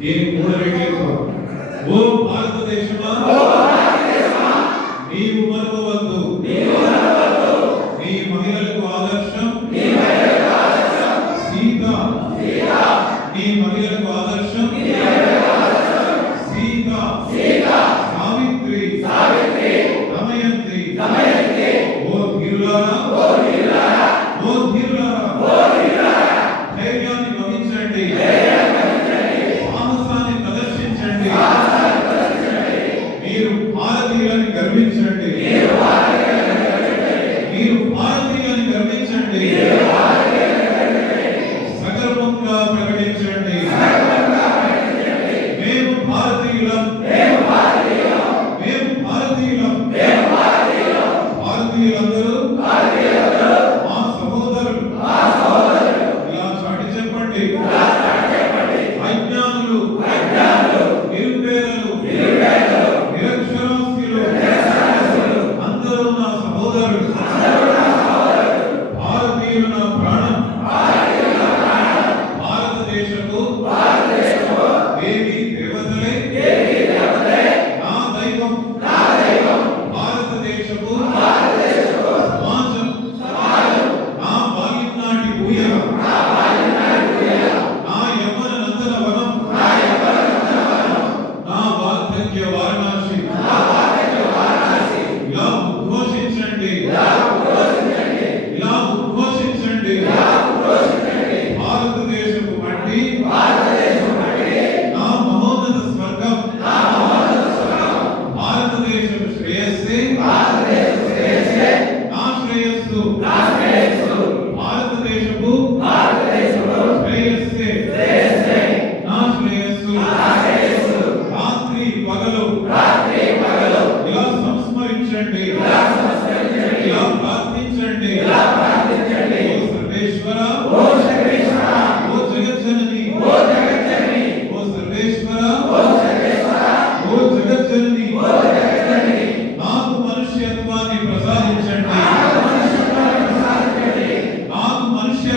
దీనికి మూడు రెట్లు ఓ భారతదేశమా? ఆరాధనలను గర్వించండి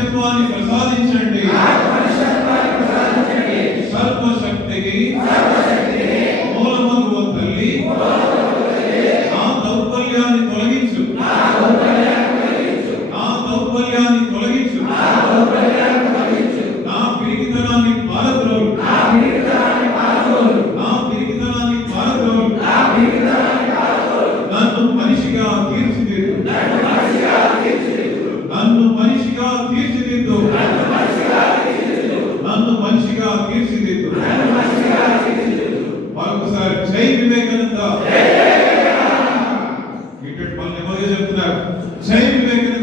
మనుష్యత్వాన్ని ప్రసాదించండి. సర్వశక్తికి జై వివేకానంద. ఇటువంటి పనులు ఎవరు చెప్తున్నారు. జై వివేకానంద.